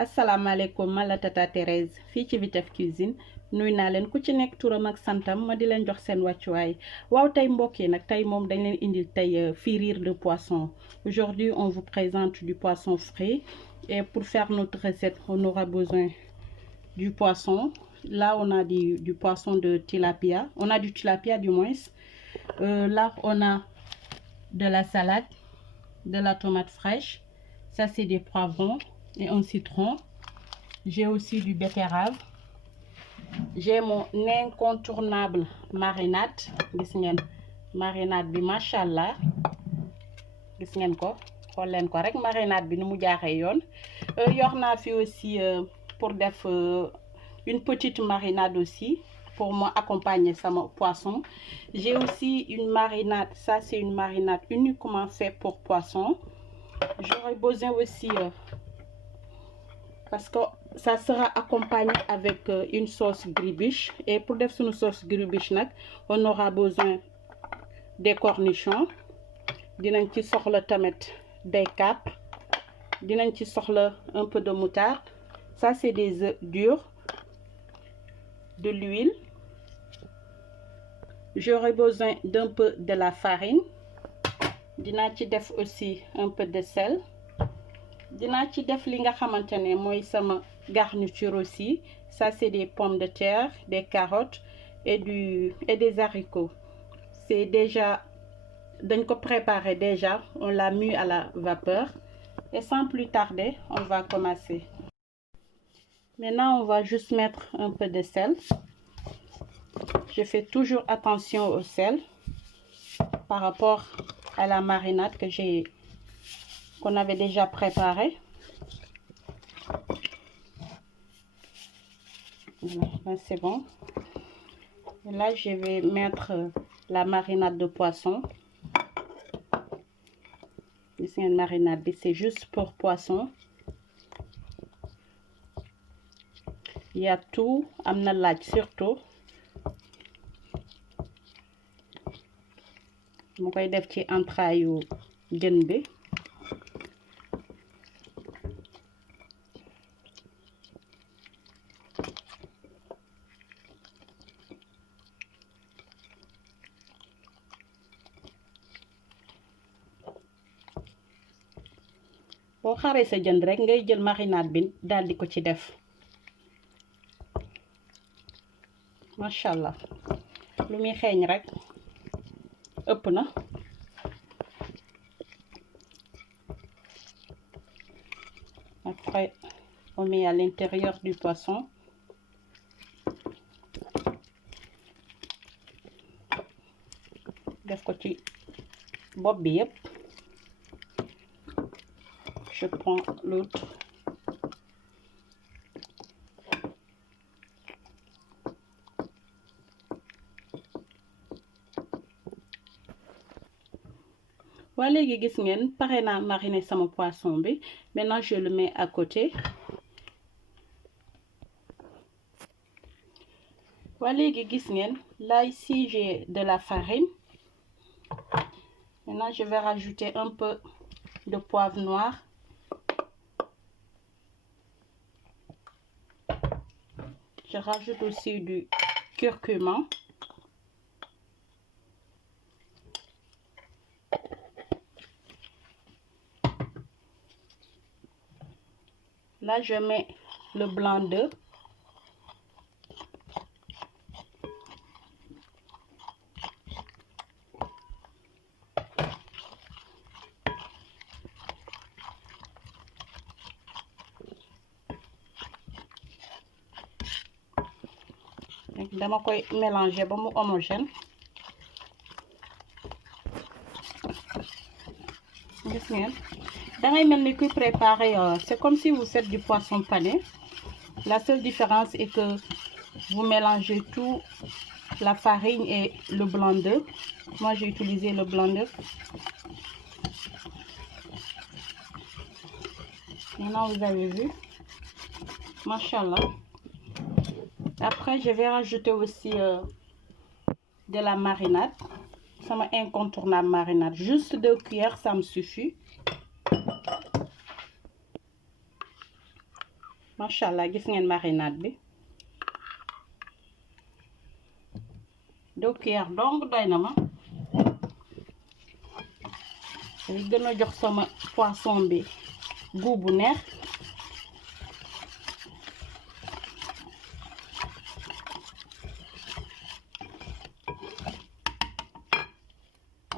asalaamaaleykum ma la tata Thérèse fii ci Vitef Cuisine nuy naa leen ku ci nekk turam ak santam ma di leen jox seen wàccuwaay waaw tey mbokk yi nag tey moom dañ leen indil tey firir de poisson. Aujourd'hui on vous présente du poisson frit et pour faire notre recette on aura besoin du poisson. Là on a du poisson de tilapia, on a du tilapia du moins. Là on a de la salade, de la tomate fraîche, ça c'est des poivrons et un citron. J'ai aussi du betterave. J'ai mon incontournable marinade. Gis ngeen marinade bi machallah. Gis ngeen ko xool leen ko rek marinade bi nu mu jaaxee yoon. Yor naa fi aussi pour def une petite marinade aussi pour m'accompagner sama poisson. J'ai aussi une marinade, ça c'est une marinade uniquement faite pour poisson. J'aurai besoin aussi parce que ça sera accompagné avec une sauce gribiche. Et pour faire une sauce gribiche, on aura besoin des cornichons. Dinañ ci soxla tamit des capes. Dinañ ci soxla un peu de moutarde. Ça c'est des œufs durs, de l'huile. J'aurai besoin d'un peu de la farine. Dina ci def aussi un peu de sel. Dina ci def li nga xamantene moy sama garniture aussi. Ça c'est des pommes de terre, des carottes et des haricots. C'est déjà dañ ko préparer déjà, on l'a mis à la vapeur et sans plus tarder, on va commencer. Maintenant, on va juste mettre un peu de sel. Je fais toujours attention au sel par rapport à la marinade qu'on avait déjà préparée. Là, c'est bon. Et là, je vais mettre la marinade de poisson. C'est une marinade, c'est juste pour poisson. Il y a tout, amna laaj surtout. Je koy def ci entraille yu jën bi. Boo xaree sa jën rek ngay jël marinade bi daal di ko ci def. Machallah lu muy xeeñ rek ëpp na. Après on met à l'intérieur du poisson. Def ko ci bopp bi yépp. Je prends l'autre. Voilà, léegi gis ngeen pare naa mariner sama poisson bi. Maintenant je le mets à côté. Voilà, léegi gis ngeen là ici j'ai de la farine. Maintenant je vais rajouter un peu de poivre noir. Je rajoute aussi du curcuma. Là, je mets le blanc d'œuf. Dama koy mélanger ba mu homogène. Gis ngeen dangay mel ni kuy préparer c'est comme si vous faites du poisson pané. La seule différence est que vous mélangez tout, la farine et le blanc d'œuf. Moi j'ai utilisé le blanc d'œuf. Maintenant vous avez vu, machallah. Après je vais rajouter aussi de la marinade. Sama incontournable marinade, juste 2 cuillères ça me suffit. macha allah gis ngeen marinade bi 2 cuillères donc doy na ma li gën a jox sama poisson bi goût bu neex.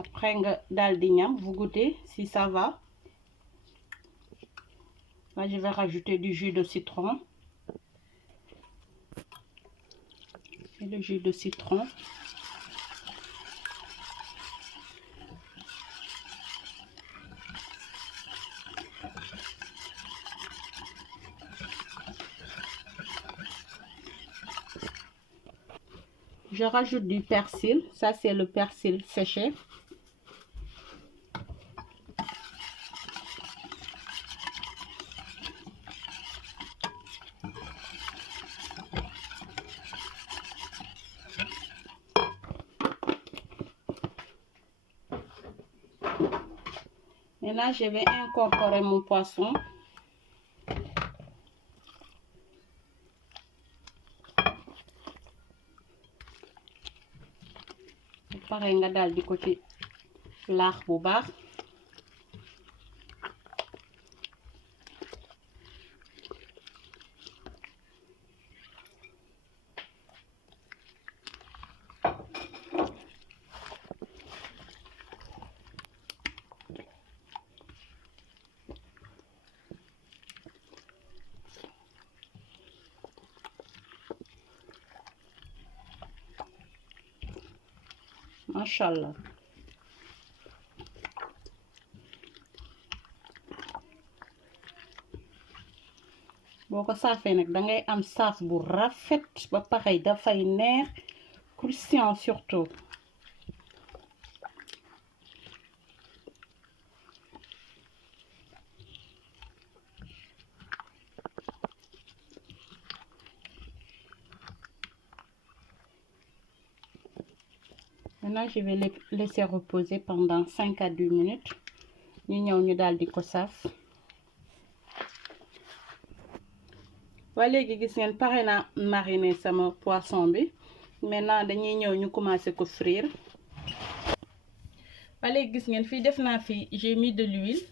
Après nga daal di ñam, vous goûtez si ça va. Là je vais rajouter du jus de citron et le jus de citron. Je rajoute du persil, ça c'est le persil séché. Maintenant, je vais incorporer mon poisson. Pareil nga daal di ko ci laax bu baax. Machallah. boo ko saafee nag dangay am saaf bu rafet ba pare dafay neex croustillant surtout. Maintenant je vais les laisser reposer pendant 5 à 10 minutes. ñu ñëw ñu daal di ko saaf. waa léegi gis ngeen pare na mariner sama poisson bi. Maintenant dañuy ñëw ñu commencer ko frire. waa léegi gis ngeen fii def naa fi j'ai mis de l'huile.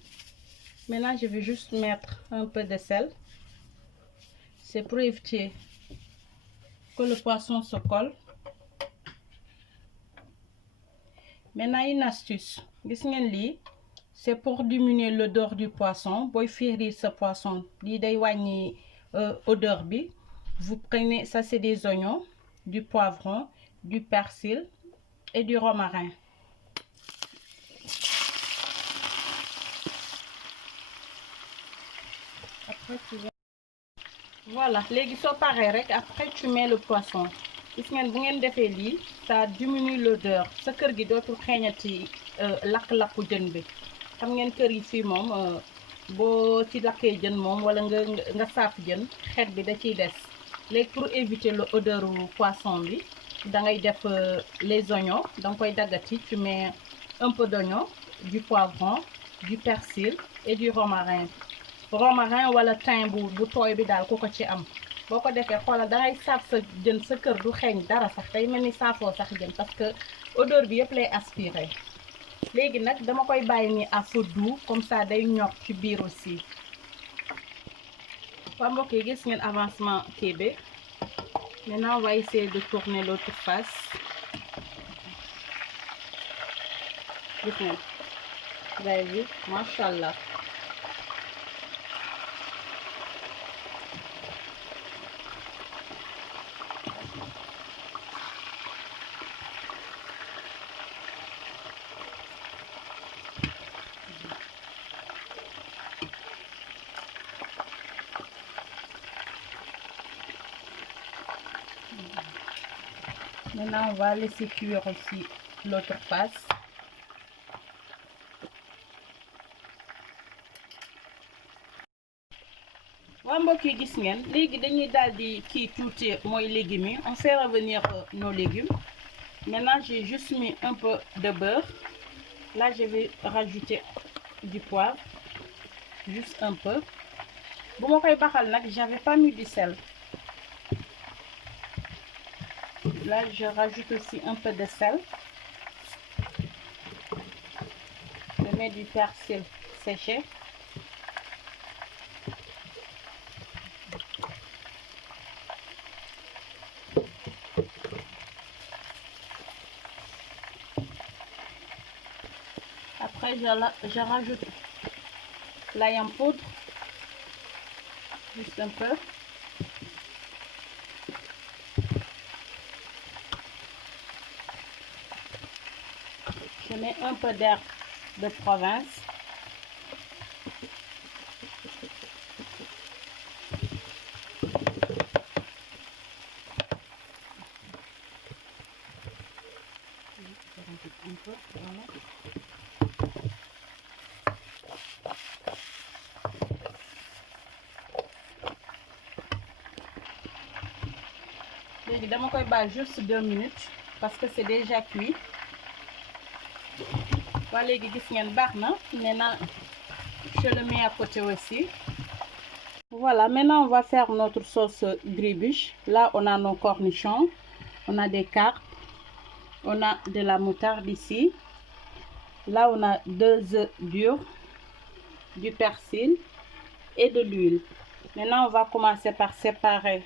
Maintenant je vais juste mettre un peu de sel. C'est pour éviter que le poisson se colle. Maintenant une astuce gis ngeen lii c'est pour diminuer l'odeur du poisson. booy frire ce poisson lii day wàññi odeur bi. Vous prenez ça, c'est des oignons, du poivron, du persil et du romarin. Après tu vas... voilà léegi soo paree rek après tu mets le poisson. gis ngeen bu ngeen defee lii ça diminue l'odeur. sa kër gi dootul xeeñati lakk-lakku jën bi. xam ngeen kër yi fii moom boo ci lakkee jën moom wala nga saaf jën xet bi da ciy des. léegi pour éviter l'odeur poisson bi da ngay def les oignons da nga koy daggati. tu mets un peu d'oignon, du poivron, du persil et du romarin. romarin wala thym bu tooy bi daal ku ko ci am. boo ko defee xoolal dangay saaf sa jën sa kër du xeeñ dara sax day mel ni saafoo sax jën parce que odeur bi yëpp lay aspirer. léegi nag dama koy bàyyi nii à feu doux comme ça day ñor ci biir aussi. waa mbokk yi gis ngeen avancement kii bi. Maintenant on va essayer de tourner l'autre face. gis ngeen vous avez vu machallah. Maintenant on va laisser cuire aussi l'autre face. waa mbokk yi gis ngeen léegi dañuy daal di kii tuuti mooy légumes yi. On fait revenir nos légumes. Maintenant j'ai juste mis un peu de beurre. Là je vais rajouter du poivre, juste un peu. bu ma koy baxal nag j'avais pas mis du sel. Là je rajoute aussi un peu de sel. Je mets du persil séché. Après je rajoute l'ail en poudre, juste un peu. Je mets un peu d'herbe de Provence. Un peu, voilà. Léegi dama koy bàyyi juste 2 minutes parce que c'est déjà cuit. Waa léegi gis ngeen baax na. Maintenant je le mets à côté aussi. Voilà, maintenant on va faire notre sauce gribiche. Là on a nos cornichons, on a des carpes, on a de la moutarde ici. Là on a 2 œufs durs, du persil et de l'huile. Maintenant on va commencer par séparer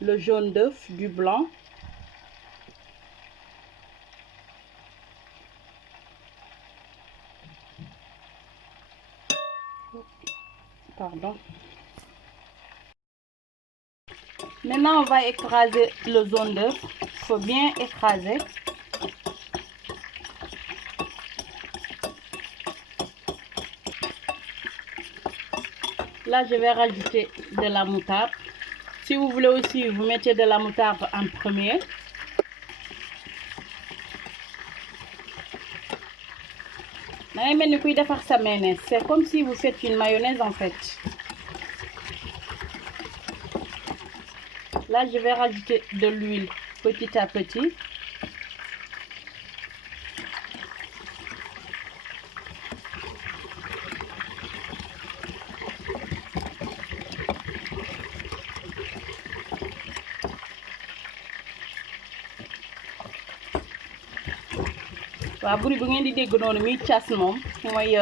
le jaune d'œuf du blanc. Pardon. Maintenant on va écraser le jaune d'œuf. Il faut bien écraser. Là je vais rajouter de la moutarde. Si vous voulez aussi, vous mettez de la moutarde en premier. dangay mel ni kuy defar sa mayonnaise. C'est comme si vous faites une mayonnaise en fait. Là je vais rajouter de l'huile petit à petit. waaw bruit bu ngeen di dégg noonu muy cas moom mooy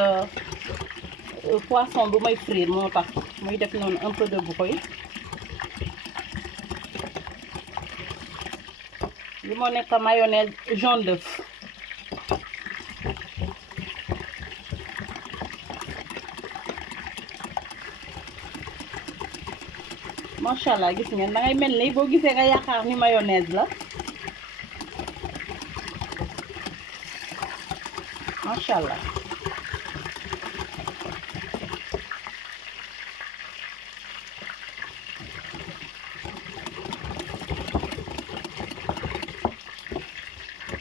poisson bu may frire moo tax muy def noonu un peu de bruit. li moo nekk mayonnaise jaune d'œuf. macha allah gis ngeen dangay mel ni boo gisee nga yaakaar ni mayonnaise la. macha allah.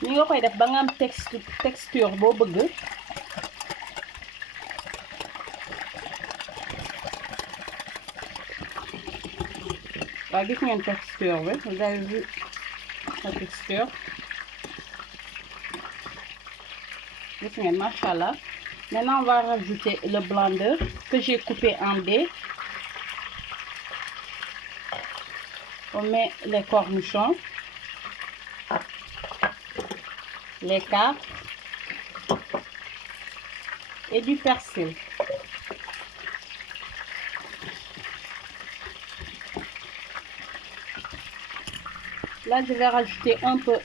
ni nga koy def ba nga am texture boo bëgg. waaw gis ngeen texture bi, vous avez vu la texture. gis ngeen macha allah. Maintenant on va rajouter le blanc d'œuf que j'ai coupé en dés. On met les cornichons, les carpes et du persil. Là, je vais rajouter un peu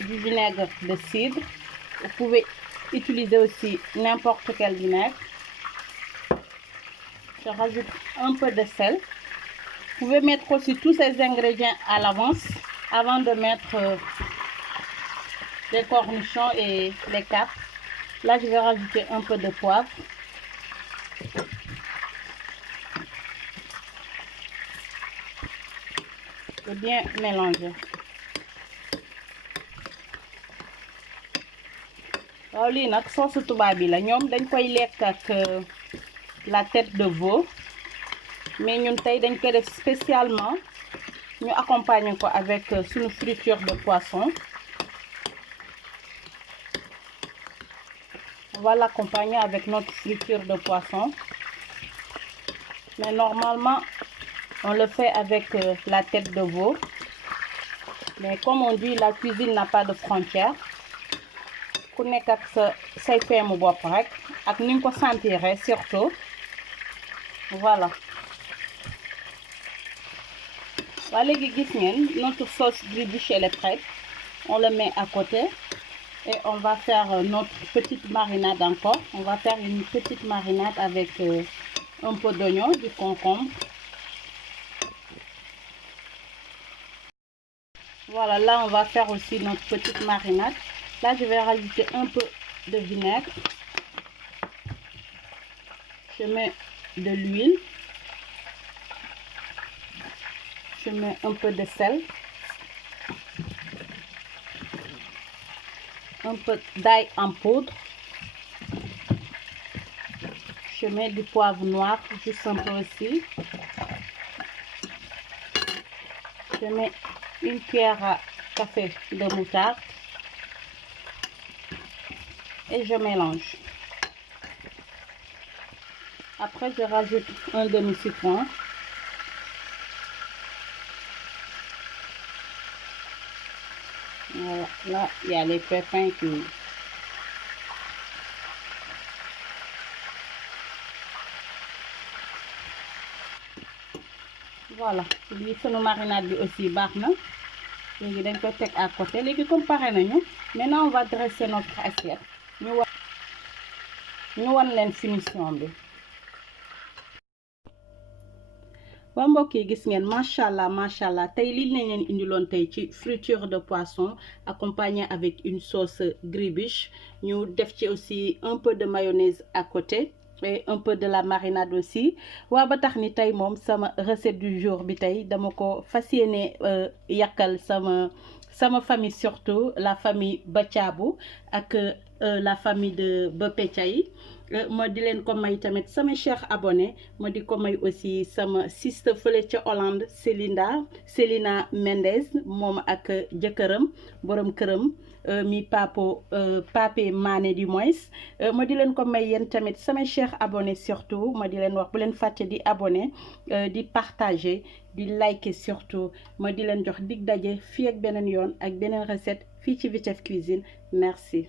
du vinaigre de cidre. Vous pouvez utiliser aussi n'importe quel vinaigre. Je rajoute un peu de sel. Vous pouvez mettre aussi tous ces ingrédients à l'avance avant de mettre les cornichons et les carpes. Là, je vais rajouter un peu de poivre. Et bien mélanger. waaw lii nag sauce tubaab bi la ñoom dañ koy lekk ak la tête de veau mais ñun tey dañ koy def spécialement ñu accompagner ko avec suñu friture de poisson. On va l'accompagner avec notre friture de poisson. mais normalement on le fait avec la tête de veau. Mais comme on dit, la cuisine n'a pas de frontières. Ku nekk ak say feemu bopp rek ak ni nga ko sentiree surtout. Voilà. Waa léegi gis ngeen notre sauce gribiche elle est prête. On le met à côté et on va faire notre petite marinade encore. On va faire une petite marinade avec un peu d'oignon, du concombre. Voilà, là on va faire aussi notre petite marinade. Là je vais rajouter un peu de vinaigre. Je mets de l'huile. Je mets un peu de sel. Un peu d'ail en poudre. Je mets du poivre noir, juste un peu aussi. Je mets une cuillère à café de moutarde. Et je mélange. Après, je rajoute un demi-citron. Voilà, là, il y a les pépins qui... Voilà, lii sunu marinade bi aussi baax na. Léegi dañ koy teg à côté. Léegi comme pare nañu, maintenant on va dresser notre assiette. ñu wan leen finition bi. Waa mbokk yi gis ngeen macha allah tey lii nañ leen indiloon tey ci friture de poisson accompagné avec une sauce gribiche. Ñu def ci aussi un peu de mayonnaise à côté et un peu de la marinade aussi. Waa ba tax ni tey moom sama recette du jour bi tey dama ko fas yéene yàkkal sama famille, surtout la famille Bacabou ak la famille de Bepetchaï. Ma di leen ko may tamit sama cher abonné, ma di ko may aussi sama sister fële ca Hollande Selina Mendes, moom ak jëkkëram borom këram mi Pape Mané du moins. Ma di leen ko may yéen tamit sama cher abonné, surtout ma di leen wax bu leen fàtte di abonné, di partager, di liker surtout. Ma di leen jox dig daje fii ak beneen yoon ak beneen recette fii ci Vitef Cuisine. Merci.